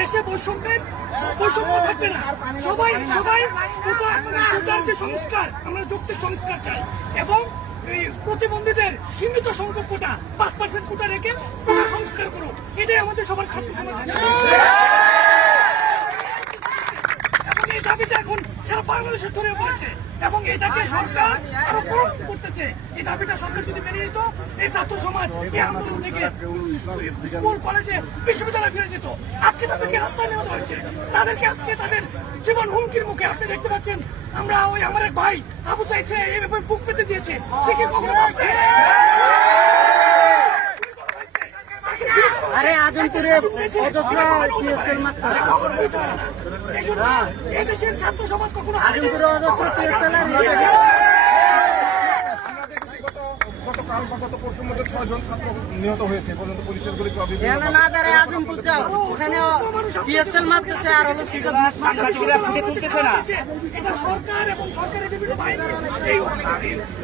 দেশে বৈষম্য থাকবে না। সবাই কোটার যে সংস্কার, আমরা যৌক্তিক সংস্কার চাই এবং প্রতিবন্ধীদের সীমিত সংখ্যক কোটা 5% কোটা রেখে কোটা সংস্কার করো, এটাই আমাদের সবার ছাত্র সমাজ। এবং এই দাবিটা এখন সারা বাংলাদেশে ছড়িয়ে পড়েছে এবং এটাকে সরকার আরো গ্রহণ করতেছে। এই দাবিটা সরকার যদি মেনে নিত, এই ছাত্র সমাজ এই আন্দোলন থেকে স্কুল কলেজে বিশ্ববিদ্যালয়ে ফিরে যেত। আজকে তাদেরকে রাস্তায় নেওয়া হয়েছে, তাদেরকে আজকে তাদের জীবন হুমকির মুখে। আপনি দেখতে পাচ্ছেন, আমরা ওই আমার এক ভাই আবু চাইছে এইভাবে বুক পেতে দিয়েছে, সে কি কখনো ভাবছে? আরে আজমপুরে এই দেশের ছাত্র সমাজ কখনো গত পরশুর মধ্যে 6 জন ছাত্র নিহত হয়েছে পর্যন্ত পুলিশের গুলিতে না দাঁড়ায় আজমপুর যাও, ওখানে ডিএসএল মারতেছে আর হলো সিজন তুলতেছে না। এটা সরকার এবং সরকারের বিভিন্ন বাহিনী এই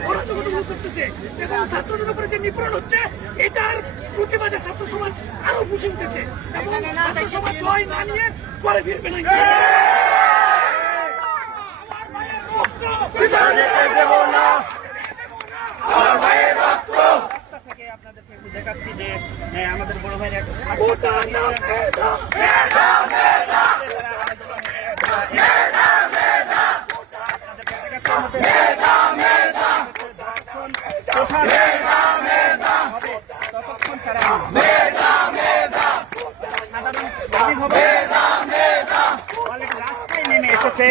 অরাজকতা করতেছে এবং ছাত্রদের উপরে যে নিপীড়ন হচ্ছে, এটার প্রতিবাদে ছাত্র সমাজ আরো ফুসে উঠেছে এবং ছাত্র সমাজ জয় না নিয়ে পরে ফিরবে না। দেখাচ্ছি যে আমাদের বড় ভাইয়ের ততক্ষণ তারা রাস্তায় নেমে এসেছে।